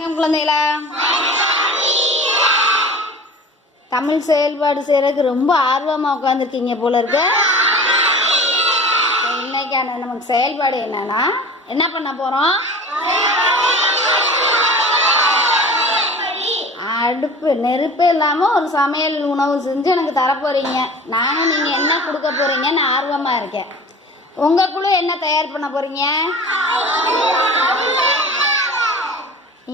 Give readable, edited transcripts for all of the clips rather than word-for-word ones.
வணக்கம் குழந்தைகளா. தமிழ் செயல்பாடு செய்யறதுக்கு ரொம்ப ஆர்வமா உட்காந்துருக்கீங்க போல இருக்கு. இன்னைக்கான நமக்கு செயல்பாடு என்னன்னா, என்ன பண்ண போறோம்? அடுப்பு நெருப்பு இல்லாம ஒரு சமையல் உணவு செஞ்சு எனக்கு தரப்போறீங்க. நானும் நீங்க என்ன கொடுக்க போறீங்கன்னு ஆர்வமா இருக்கேன். உங்க குழு என்ன தயார் பண்ண போறீங்க?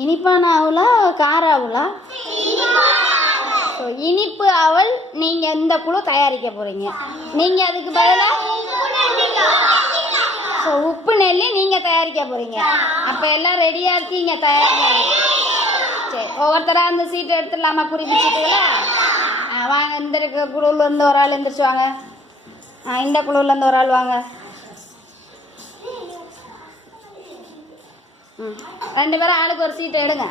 இனிப்பான அவளா கார அவளா? இனிப்பு அவல் நீங்க இந்த குழு தயாரிக்க போறீங்க. நீங்க அதுக்கு பதிலா உப்பு நெல்லி நீங்க தயாரிக்க போறீங்க. அப்ப எல்லாம் ரெடியா இருக்கீங்க, தயாரிக்க. சரி, ஒவ்வொருத்தரா அந்த சீட்டை எடுத்துடலாமா? குறிப்பிச்சுட்டுங்களா? வாங்க, இந்த குழுவில் இருந்து ஒரு ஆள் எழுந்திரிச்சு வாங்க. இந்த குழுவில் இருந்து ஒரு ஆள் வாங்க. ரெண்டு பேரும் ஆளுக்கு ஒரு சீட்டை எடுங்க.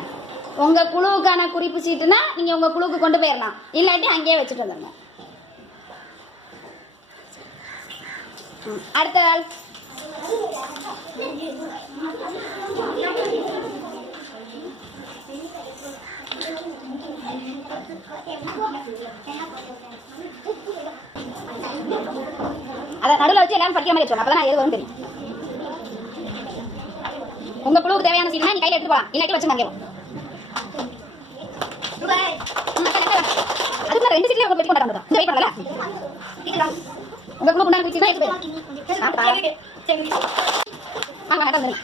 உங்கள் குழுவுக்கான குறிப்பு சீட்டுனா நீங்கள் உங்கள் குழுவுக்கு கொண்டு போயிடலாம், இல்லாட்டி அங்கேயே வச்சுட்டு வந்துடுங்க. அடுத்த ஆள். அதை நடுவில் வச்சு எல்லாரும் படிக்கிற மாதிரி வச்சோம். அப்போ தான் நான் எது வரும் தெரியும். உங்க குழுவுக்கு தேவையான சீட்னா நீ கையில எடுத்து போலாம், இல்லாட்டி வச்சு அங்கே. அதுக்கு ரெண்டு சீட்ல உங்க வெயிட் பண்றாங்க. இந்த வெயிட் பண்ணல. உங்க குழு முன்னாடி சீட்னா எடுத்து போய். வாங்க வாங்க வந்து.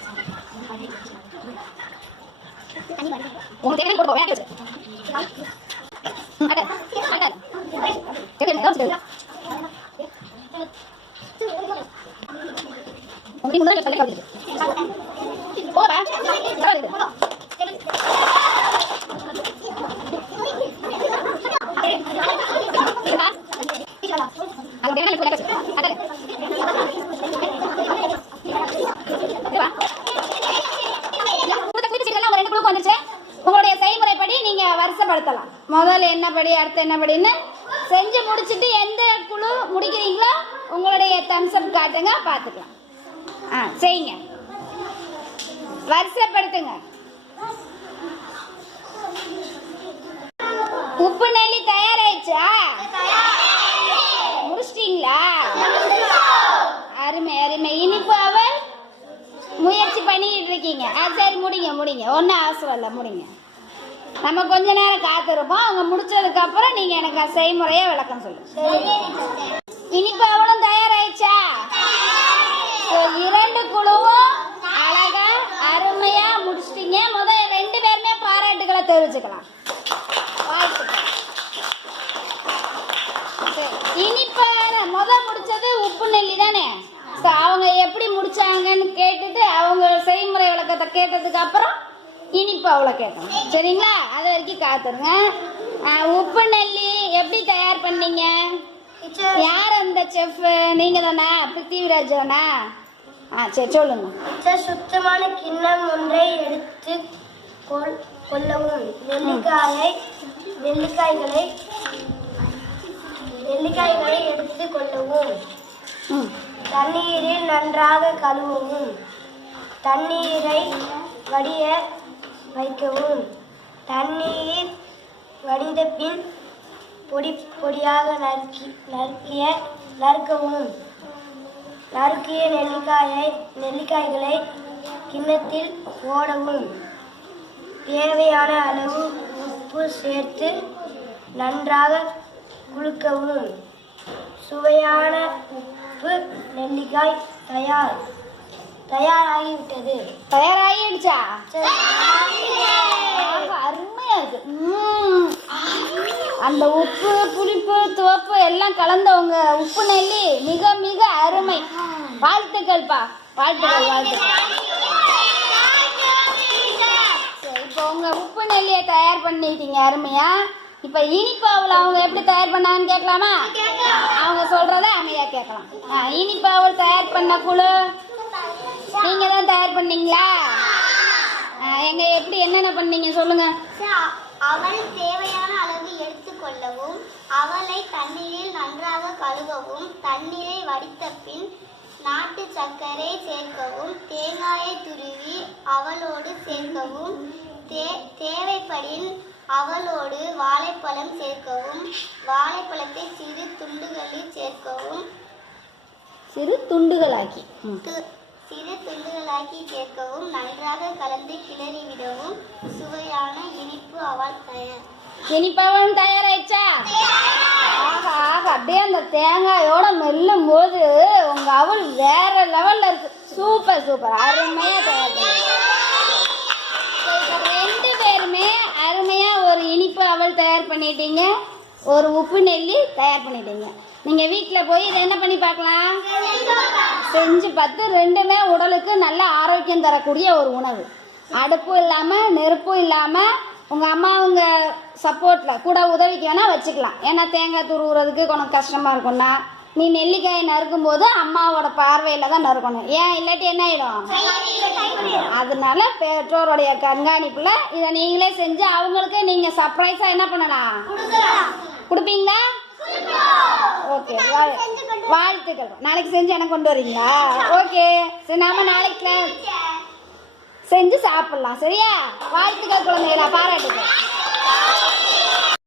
உங்க தேவையான போடு போய் வச்சு. அட. அட. சரி, வந்து. உங்க முன்னாடி பல்ல கவுது. போடா. போடா. உங்களுடைய செய்முறைப்படி நீங்க வருஷப்படுத்தலாம். முதல்ல என்ன படி, அடுத்து என்ன படின்னு செஞ்சு முடிச்சுட்டு எந்த குழு முடிக்கிறீங்களோ உங்களுடைய தம்ஸ் அப் காட்டுங்க, பார்த்துக்கலாம். செய்யுங்க, வருஷப்படுத்துங்க. உப்பு நெல்லி தயாராயிடுச்சா? முடிச்சிட்டீங்களா? அருமை அருமை. இனிப்பு அவல் முயற்சி பண்ணிக்கிட்டு இருக்கீங்க. சரி, முடிங்க முடிங்க, ஒன்றும் அவசரம் இல்லை, முடிங்க. நம்ம கொஞ்ச நேரம் காத்திருப்போம். அவங்க முடிச்சதுக்கு அப்புறம் நீங்க எனக்கு செய்முறையை விளக்கம் சொல்லுங்க. இனிப்பு அவளும் தயாராயிடுச்சா? இரண்டு குழுவும் அழகா அருமையா முடிச்சிட்டீங்க. முதல் ரெண்டு பேருமே பாராட்டுகளை தெரிவிச்சுக்கலாம். இனிப்பான முதல் முடிச்சது உப்பு நெல்லி தானே. அவங்க எப்படி முடிச்சாங்கன்னு கேட்டுட்டு அவங்க செய்முறை விளக்கத்தை கேட்டதுக்கு அப்புறம் இனிப்பு அவ்வளோ கேட்கணும். சரிங்களா? அது வரைக்கும் காத்துருங்க. உப்பு நெல்லி எப்படி தயார் பண்ணீங்க? யார் அந்த செஃப்? நீங்க தானா? பிருத்திவிராஜ் தானா? சரி, சொல்லுங்க. சுத்தமான கிண்ணம் ஒன்றை எடுத்து கொள்ளவும். நெல்லிக்காய்களை எடுத்து கொள்ளவும். தண்ணீரில் நன்றாக கழுவவும். தண்ணீரை வடிய வைக்கவும். தண்ணீர் வடிந்த பின் பொடி பொடியாக நறுக்கவும். நறுக்கிய நெல்லிக்காய்களை கிண்ணத்தில் போடவும். தேவையான அளவு உப்பு சேர்த்து நன்றாக குலுக்கவும். சுவையான உப்பு நெல்லிக்காய் தயாராகிவிட்டது. தயாராகிடுச்சா? அருமையா இருக்கு. அந்த உப்பு, புளிப்பு, துவப்பு எல்லாம் கலந்தவங்க உப்பு நெல்லி மிக மிக அருமை. வாழ்த்துக்கள்ப்பா, வாழ்த்துக்கள், வாழ்த்துக்கள். இப்போ உங்க உப்பு நெல்லியை தயார் பண்ணிட்டீங்க, அருமையா. இப்ப இனிப்பு அவள் அவங்க எப்படி தயார் பண்ணாங்கன்னு கேட்கலாமா? அவங்க சொல்றத அமைதியா கேட்கலாம். இனிப்பு அவள் தயார் பண்ண குழு நீங்க தான் தயார் பண்ணீங்களா? எங்க எப்படி என்னென்ன பண்ணீங்க சொல்லுங்க. அவள் தேவையான அளவு எடுத்துக்கொள்ளவும். அவளை தண்ணீரில் நன்றாக கழுவவும். தண்ணீரை வடித்த பின் நாட்டு சர்க்கரை சேர்க்கவும். தேங்காயை துருவி அவளோடு சேர்க்கவும். தேவைப்படின் அவளோடு வாழைப்பழம் சேர்க்கவும், வாழைப்பழத்தை சிறு துண்டுகளில் சேர்க்கவும், சிறு துண்டுகளாக்கி சிறு துண்டுகளாக்கி சேர்க்கவும், நன்றாக கலந்து கிளறிவிடவும். சுவையான இனிப்பு அவல் தயார். இனிப்பாவும் தயாராயிடுச்சா? ஆஹா ஆஹா, அப்படியே அந்த தேங்காயோட மெல்லும் போது உங்க அவள் வேற லெவல்ல இருக்கு. சூப்பர் சூப்பர், அருமையா தயார் பண்ணீங்க. ரெண்டு பேருமே அருமையா ஒரு இனிப்பு அவல் தயார் பண்ணிட்டீங்க, ஒரு உப்பு நெல்லி தயார் பண்ணிட்டீங்க. நீங்க வீட்டில் போய் இதை என்ன பண்ணி பார்க்கலாம், செஞ்சு பார்த்து ரெண்டுமே உடலுக்கு நல்ல ஆரோக்கியம் தரக்கூடிய ஒரு உணவு. அடுப்பும் இல்லாமல் நெருப்பும் இல்லாமல் உங்கள் அம்மாவுங்க சப்போர்ட்டில் கூட உதவிக்கு வேணால் வச்சுக்கலாம். ஏன்னா தேங்காய் துருவுறதுக்கு கொஞ்சம் கஷ்டமாக இருக்கும்னா நீ நெல்லிக்காயை நறுக்கும் போது அம்மாவோட பார்வையில் தான் நறுக்கணும். ஏன் இல்லாட்டி என்ன ஆகிடும்? அதனால பெற்றோருடைய கண்காணிப்பில் இதை நீங்களே செஞ்சு அவங்களுக்கு நீங்கள் சர்ப்ரைஸாக என்ன பண்ணலாம், கொடுப்பீங்களா? ஓகே, வாழ்த்துக்கள். நாளைக்கு செஞ்சு எனக்கு கொண்டு வரீங்களா? ஓகே, சரி, நாம நாளைக்கு செஞ்சு சாப்பிடலாம். சரியா? வாழ்த்துக்கள் குழந்தைகளா, பாராட்டுகள்.